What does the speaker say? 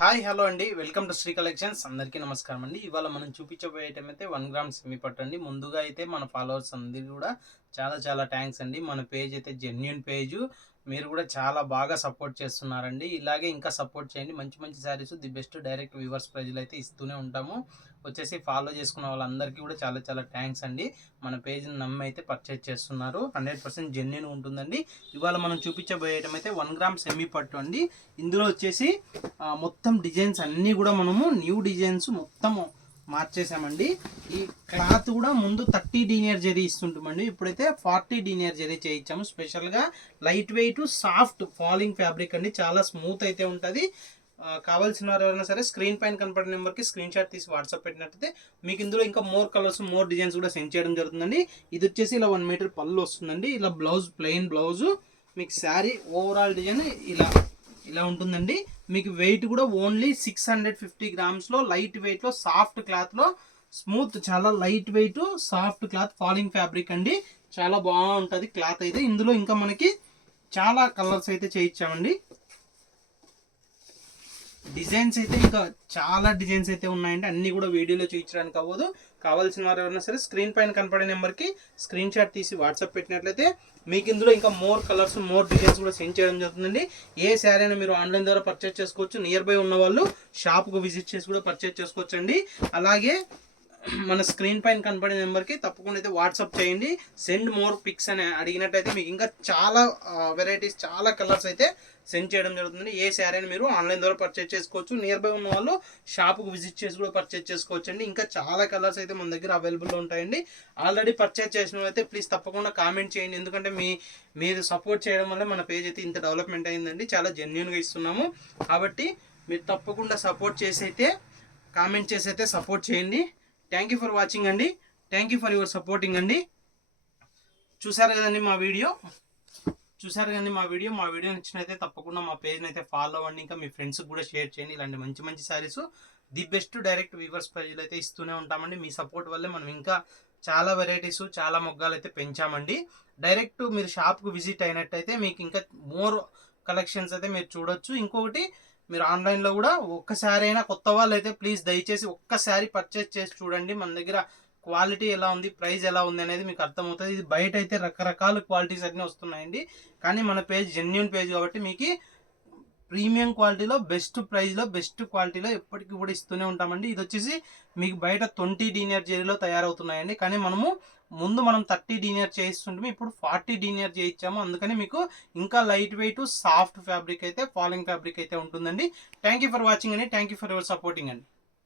Hi hello అండి, welcome to Shri collections. అందరికీ నమస్కారం అండి. ఇవాళ మనం చూపించబోయే ఐటమ్ అయితే 1 గ్రామ్ సెమీ పట్టు అండి. ముందుగా అయితే మన ఫాలోవర్స్ అందరికీ కూడా చాలా థ్యాంక్స్ అండి. మన పేజ్ అయితే జెన్యూన్ పేజు, మీరు కూడా చాలా బాగా సపోర్ట్ చేస్తున్నారండి. ఇలాగే ఇంకా సపోర్ట్ చేయండి. మంచి మంచి saris the best direct viewers ప్రైజ్లు అయితే ఇస్తూనే ఉంటాము. వచ్చేసి ఫాలో చేసుకున్న వాళ్ళందరికీ కూడా చాలా థ్యాంక్స్ అండి. మన పేజ్ని నమ్మి అయితే పర్చేజ్ చేస్తున్నారు. 100% జెన్యూన్ ఉంటుందండి. ఇవాళ మనం చూపించబోయే ఐటమ్ అయితే 1 గ్రామ్ సెమీ పట్టు అండి. ఇందులో వచ్చేసి మొత్తం డిజైన్స్ అన్నీ కూడా మనము న్యూ డిజైన్స్ మొత్తం మార్చేసామండి. ఈ క్లాత్ కూడా ముందు 30 డీనియర్ జరీ ఇస్తుంటామండి, ఇప్పుడైతే 40 డీనియర్ జరీ చేయించాము. స్పెషల్గా light weight soft falling fabric అండి, చాలా స్మూత్ అయితే ఉంటుంది. కావాల్సిన వారు ఎవరైనా సరే స్క్రీన్ పైన కనపడే నెంబర్కి స్క్రీన్ షాట్ తీసి వాట్సాప్ పెట్టినట్టయితే మీకు ఇందులో ఇంకా మోర్ కలర్స్ మోర్ డిజైన్స్ కూడా సెండ్ చేయడం జరుగుతుందండి. ఇది వచ్చేసి ఇలా 1 మీటర్ పళ్ళు వస్తుందండి. ఇలా బ్లౌజ్ ప్లెయిన్ బ్లౌజు, మీకు శారీ ఓవరాల్ డిజైన్ ఇలా ఉంటుందండి. మీకు వెయిట్ కూడా ఓన్లీ 650 గ్రామ్స్లో లైట్ వెయిట్లో సాఫ్ట్ క్లాత్లో స్మూత్, చాలా light weight soft cloth falling fabric అండి. చాలా బాగుంటుంది క్లాత్ అయితే. ఇందులో ఇంకా మనకి చాలా కలర్స్ అయితే చేయించామండి. డిజైన్స్ అయితే ఇంకా చాలా డిజైన్స్ అయితే ఉన్నాయండి. అన్ని కూడా వీడియోలో చూపించడానికి అవ్వదు. కావాల్సిన వారు ఎవరైనా సరే స్క్రీన్ పైన కనపడే నెంబర్కి స్క్రీన్ షాట్ తీసి వాట్సాప్ పెట్టినట్లయితే మీకు ఇందులో ఇంకా మోర్ కలర్స్ మోర్ డిజైన్స్ కూడా సెండ్ చేయడం జరుగుతుందండి. ఏ శారీ అయినా మీరు ఆన్లైన్ ద్వారా పర్చేస్ చేసుకోవచ్చు. నియర్ బై ఉన్న వాళ్ళు షాప్కు విజిట్ చేసి కూడా పర్చేస్ చేసుకోవచ్చు అండి. అలాగే మన స్క్రీన్ పైన కనపడే నెంబర్కి తప్పకుండా అయితే వాట్సాప్ చేయండి. సెండ్ మోర్ పిక్స్ అని అడిగినట్టయితే మీకు ఇంకా చాలా వెరైటీస్ చాలా కలర్స్ అయితే సెండ్ చేయడం జరుగుతుంది. ఏ శారీని మీరు ఆన్లైన్ ద్వారా పర్చేస్ చేసుకోవచ్చు. నియర్ బై ఉన్న వాళ్ళు షాప్కు విజిట్ చేసి కూడా పర్చేస్ చేసుకోవచ్చు అండి. ఇంకా చాలా కలర్స్ అయితే మన దగ్గర అవైలబుల్లో ఉంటాయండి. ఆల్రెడీ పర్చేస్ చేసిన అయితే ప్లీజ్ తప్పకుండా కామెంట్ చేయండి. ఎందుకంటే మీరు సపోర్ట్ చేయడం వల్ల మన పేజ్ అయితే ఇంత డెవలప్మెంట్ అయిందండి. చాలా జెన్యూన్గా ఇస్తున్నాము కాబట్టి మీరు తప్పకుండా సపోర్ట్ చేసి అయితే కామెంట్ చేసి అయితే సపోర్ట్ చేయండి. థ్యాంక్ యూ ఫర్ వాచింగ్ అండి. Thank you for your supporting అండి. చూసారు కదండి మా వీడియో మా వీడియో నచ్చినైతే తప్పకుండా మా పేజ్ని అయితే ఫాలో అవ్వండి. ఇంకా మీ ఫ్రెండ్స్కి కూడా షేర్ చేయండి. ఇలాంటి మంచి saris the best direct viewers ప్రైజ్లు అయితే ఇస్తూనే ఉంటామండి. మీ సపోర్ట్ వల్లే మనం ఇంకా చాలా వెరైటీస్ చాలా మొగ్గాలు అయితే పెంచామండి. డైరెక్ట్ మీరు షాప్కు విజిట్ అయినట్టయితే మీకు ఇంకా మోర్ కలెక్షన్స్ అయితే మీరు చూడొచ్చు. ఇంకొకటి, మీరు ఆన్లైన్లో కూడా ఒక్కసారి అయినా కొత్త వాళ్ళు అయితే ప్లీజ్ దయచేసి ఒక్కసారి పర్చేస్ చేసి చూడండి. మన దగ్గర క్వాలిటీ ఎలా ఉంది, ప్రైస్ ఎలా ఉంది అనేది మీకు అర్థమవుతుంది. ఇది బయట అయితే రకరకాల క్వాలిటీస్ అన్నీ వస్తున్నాయండి, కానీ మన పేజ్ జెన్యూన్ పేజ్ కాబట్టి మీకు ప్రీమియం క్వాలిటీలో బెస్ట్ ప్రైస్లో బెస్ట్ క్వాలిటీలో ఎప్పటికీ కూడా ఇస్తూనే ఉంటామండి. ఇది వచ్చేసి మీకు బయట 20 డీనియర్ జరీలో తయారవుతున్నాయండి, కానీ ముందు మనం 30 డీనియర్ చేయిస్తుంటాము, ఇప్పుడు 40 డీనియర్ చేయించాము. అందుకని మీకు ఇంకా లైట్ వెయిట్ సాఫ్ట్ ఫ్యాబ్రిక్ అయితే ఫాలింగ్ ఫ్యాబ్రిక్ అయితే ఉంటుందండి. థ్యాంక్ యూ ఫర్ వాచింగ్ అండి. Thank you for your supporting అండి.